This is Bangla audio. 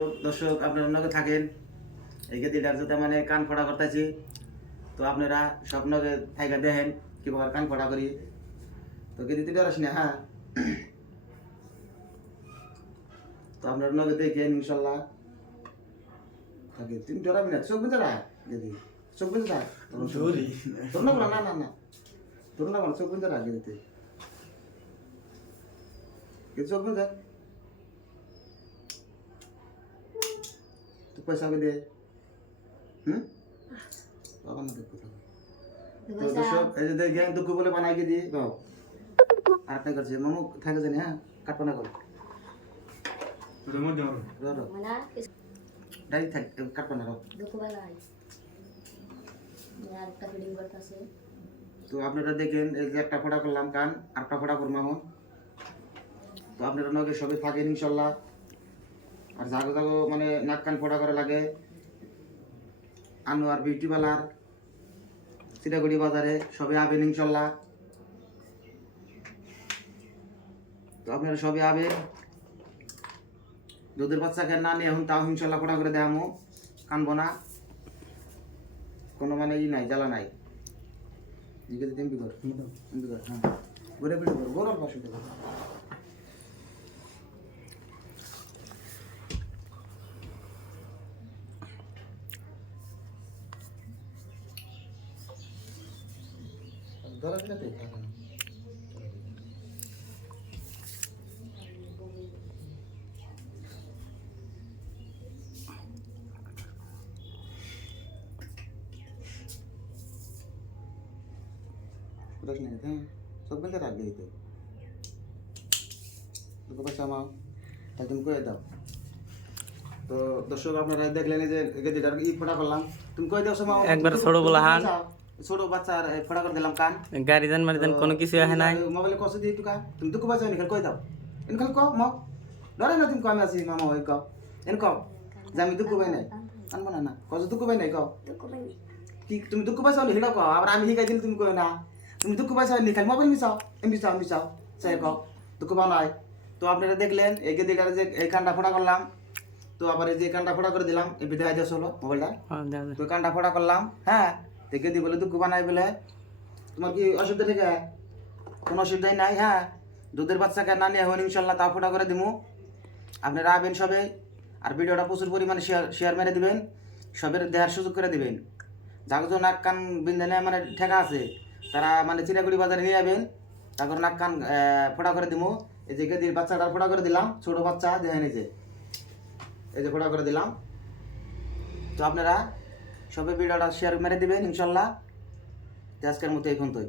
দর্শক আপনারা নগে থাকেন এই গেদিটার যাতে মানে কান ফোড়া করতেছি। তো আপনারা স্বপ্নকে থাইকা দেখেন কিভাবে কান ফোড়া করি। তো গেদিতে ডরাস না, হ্যাঁ। তো আপনারা নগে দেখেন ইনশাল্লাহ। থাকে তুমি ডরাবি না, চোখ বেঁধে রাখ গেদি, চোখ বেঁধে রাখ। তোর না না না না তোর না চোখ বেঁধে রাখ গেদিতে, চোখ বেঁধে তো পয়সা দে। বাবা না দেখো তো দর্শক এই যে দেখেন দুঃখ বলে বানাই কে দিয়ে বাবা আর একটা করছে মামু থাকে জানি, হ্যাঁ কাটপানা করো ডাই থাক কাটপানা রো দুঃখ বানাই আর একটা ফিডিং করতেছে। তো আপনারা দেখেন এই যে একটা ফোড়া করলাম কান আর একটা ফোড়া করলাম এখন। তো আপনারা নগে সবে থাকেন ইনশাল্লাহ। আর জাগো জাগো মানে নাক কান ফোড়া করা লাগে আনোয়ার বিউটি পার্লার সিটাগুড়ি বাজারে সবে আবেন ইনশাল্লাহ। তো আপনারা সবে আবেন, দুধের বাচ্চাকে না নিয়ে এখন তাও ইনশাল্লাহ ফোটা করে দেখামো, কানবো না, কোনো মানে ই নাই, জ্বালা নাই। এমপি কর হ্যাঁ ঘুরে ফিরে কর গোর অল্প আসতে ধরা দিলে प्रश्न आहेत हां सोबत राग येते तो पैसा माও তাই তুমি কয়ে দাও। তো দর্শক আপনারা দেখলেন যে গেদিটার ই ফোড়া করলাম, তুমি কয়ে দাও মাও একবার ছোট বলা হান ছোট বাচ্চার ফোড়া করে দিলাম কান গাড়ি জান মারি জান কোনো কিছু আহে নাই মোবাইলে কষ্ট দিয়ে টুকা তুমি দুঃখ বাঁচাও নিখাল কয়ে দাও এনখাল কও মাও ডরে না তুমি কমে আছি মামা হই কও এন কও যে আমি দুঃখ পাই নাই আনবো না না কজ দুঃখ পাই নাই কও কি তুমি দুঃখ পাইছো নি হিড়া কও আবার আমি হিকাই দিন তুমি কই না তুমি দুঃখ পাইছো নি খালি মোবাইল মিছাও মিছাও সেই কও দুঃখ পাও নাই। তো আপনারা দেখলেন এই গেদিটার যে এই কানটা ফোড়া করলাম, তো আবার এই যে কানটা ফোড়া করে দিলাম এই বিধায় যাস হলো মোবাইলটা। তো কানটা ফোড়া করলাম, হ্যাঁ দেখে দি বলে দুঃখ বানাই বলে তোমার কি অসুবিধা থেকে কোনো অসুবিধাই নাই। হ্যাঁ দুধের বাচ্চাকে না নিয়ে হন ইনশাল্লাহ তা ফোটা করে দিব। আপনারা আবেন সবে, আর ভিডিওটা প্রচুর পরিমাণে শেয়ার মেরে দিবেন, সবের দেওয়ার সুযোগ করে দিবেন। যাগো নাক কান বিন্দানে মানে ঠেকা আছে তারা মানে চিরাগুড়ি বাজারে নিয়ে যাবেন, তারপর নাক কান ফোটা করে দিব। এই যে গেদির বাচ্চাটা ফোটা করে দিলাম, ছোট বাচ্চা দেখেন এই যে ফোটা করে দিলাম। তো আপনারা সবে ভিডিওটা শেয়ার মেরে দিবেন ইনশাল্লাহ। আজকের মতো এই পর্যন্তই।